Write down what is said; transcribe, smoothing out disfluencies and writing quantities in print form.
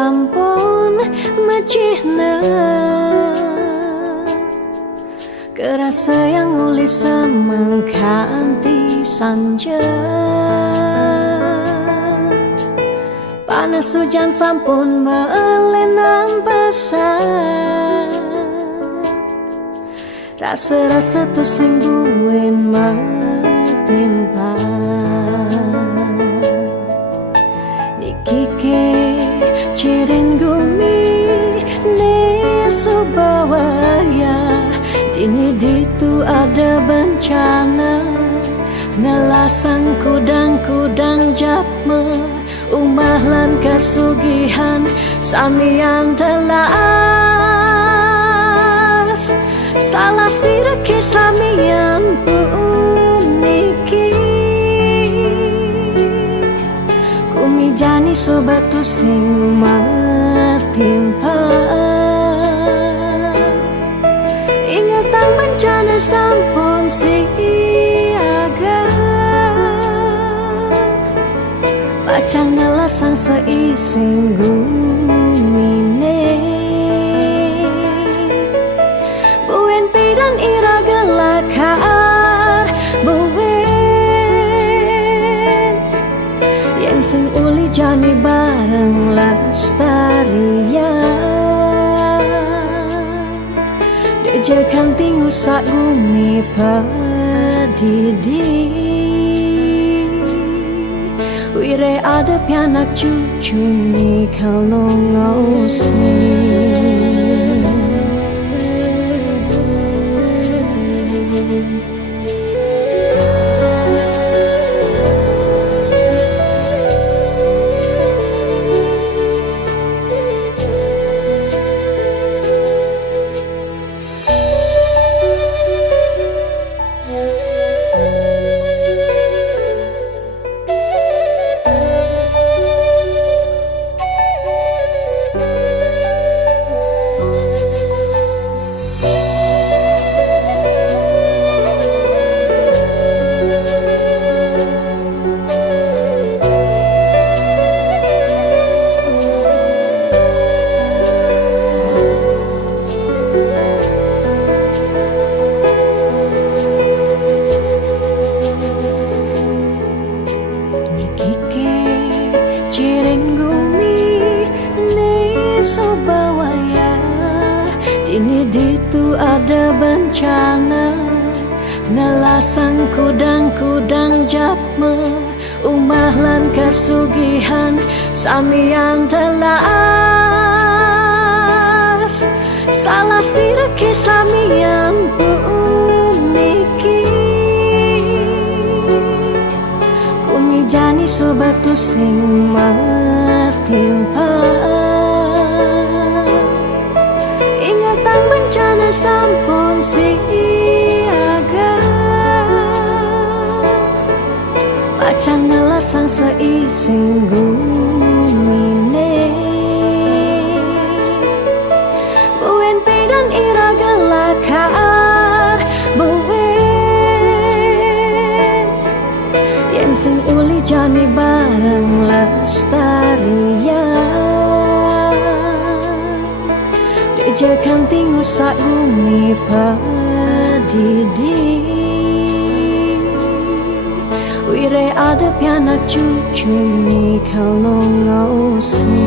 sampun mecihna kerasa yang uli semangka anti sanja. Panas hujan sampun melenang pesan, rasa-rasa tu sing buin metimpa. Niki ke cirin gumi ne subawaya, dini ditu ada bencana, nelasang kudang-kudang japme, umah lan kasugihan samian telas. Salah sirake samian puniki, kumijani sobatu sing matimpa. Ingatan bencana sampun siaga, pacang nelasang seising gumine. Buen pidan ira gelakar buen, yang sing uli jani bareng lestarian. Dejekan tingu sak gumi pedidi, wire ada pianak cucu ni kalau ngausi. Ciring gumi ni subawaya, dini ditu ada bencana, nelasang kudang-kudang japme, umah lan kasugihan samian telas. Salah sirake samian puniki, kumijani sobatu sing matimpa. Ingatan bencana sampun siaga, pacang nelasang seising gumine. Buen pidan ira gelakar buen, yang sing uli jani bareng lestarian. Dejekan tingu sak gumi pedidi, wire ada pianak cucu ni kalau ngausi.